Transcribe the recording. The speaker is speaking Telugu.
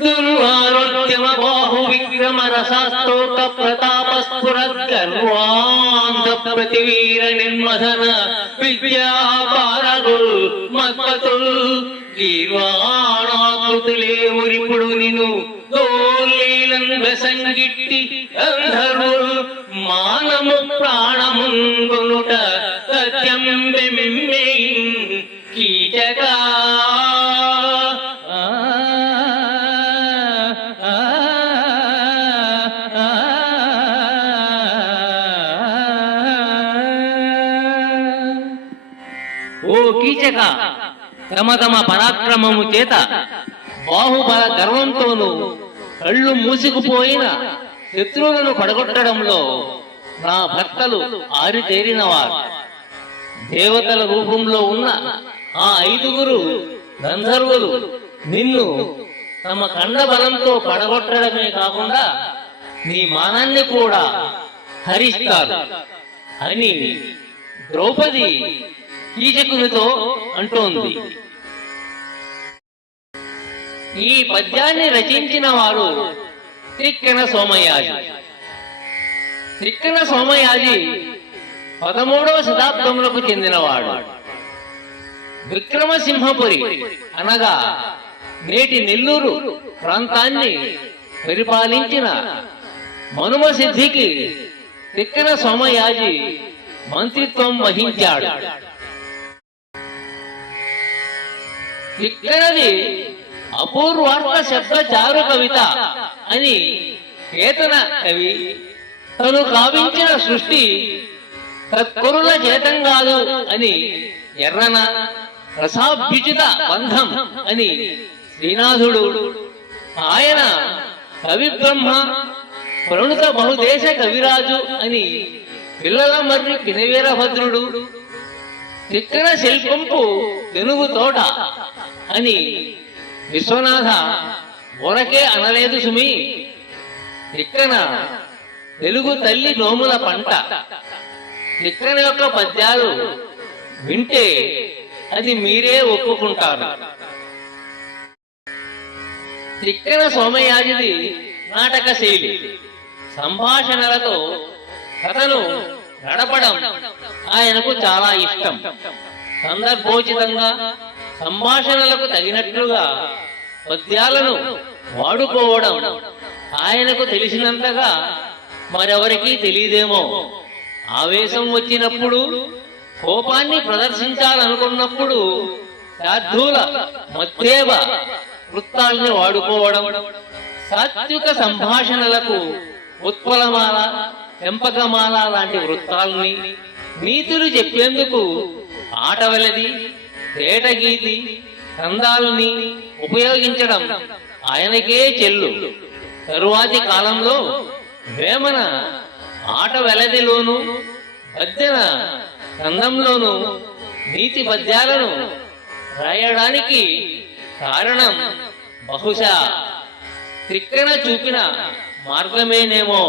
దుర్వారోద్యమ బాహు విక్రమ రసాస్తోక ప్రతాప స్ఫురద్గర్వాంధ ప్రతివీర నిర్మధన విద్యాపారగుల్ మత్పతుల్ గీర్వాణాకృతులే ఉరిపుడు నిను దోలీలన్ వెసంగిట్టి గంధర్వుల్ మానము ప్రాణముంగునుట సత్యం మిమ్మెయిన్ కీచకా ఓ కీచక, తమ తమ పరాక్రమము చేత బాహుబల గర్వంతోనూ కళ్ళు మూసుకుపోయిన శత్రువులను పడగొట్టడంలో నా భర్తలు ఆరితేరినవారు. దేవతల రూపంలో ఉన్న ఆ 5 గంధర్వులు నిన్ను తమ కండబలంతో పడగొట్టడమే కాకుండా నీ మానాన్ని కూడా హరిస్తారు అని ద్రౌపది కీచకునితో అంటోంది. ఈ పద్యాన్ని రచించిన వారు త్రిక్కన సోమయాజి. త్రిక్కన సోమయాజి 13వ శతాబ్దములకు చెందినవాడు. విక్రమసింహపురి అనగా నేటి నెల్లూరు ప్రాంతాన్ని పరిపాలించిన మనుమ సిద్ధికి త్రిక్కన సోమయాజి మంత్రిత్వం వహించాడు. త్రిక్కనది అపూర్వార్థ శబ్ద చారు కవిత అని కేతన కవి తను కావించిన సృష్టి తత్పరుల చేతం కాదు అని ఎర్రన, రసాభ్యుచిత బంధం అని శ్రీనాథుడు, ఆయన కవి బ్రహ్మ, ప్రణుత బహుదేశ కవిరాజు అని పిల్లల మర్రి పినవీరభద్రుడు, తిక్కన శిల్పంపు తెనుగు తోట అని విశ్వనాథ ఊరకే అనలేదు సుమి. తిక్కన తెలుగు తల్లి నోముల పంట. తిక్కన యొక్క పద్యాలు వింటే అది మీరే ఒప్పుకుంటారు. తిక్కన సోమయాజిది నాటక శైలి. సంభాషణలతో కథను నడపడం ఆయనకు చాలా ఇష్టం. సందర్భోచితంగా సంభాషణలకు తగినట్లుగా పద్యాలను వాడుకోవడం ఆయనకు తెలిసినంతగా మరెవరికీ తెలియదేమో. ఆవేశం వచ్చినప్పుడు, కోపాన్ని ప్రదర్శించాలనుకున్నప్పుడు శార్దూల మధ్యేవ వృత్తాల్ని వాడుకోవడం, సాత్విక సంభాషణలకు ఉత్పలమాల, చెంపకమాల లాంటి వృత్తాల్ని, నీతులు చెప్పేందుకు ఆటవలది, తేటగీతి, కందాల్ని ఉపయోగించడం ఆయనకే చెల్లు. తరువాతి కాలంలో వేమన ఆట వెలదిలోను, పద్యన కందంలోను నీతి పద్యాలను రాయడానికి కారణం బహుశా త్రిక్కన చూపిన మార్గమేనేమో.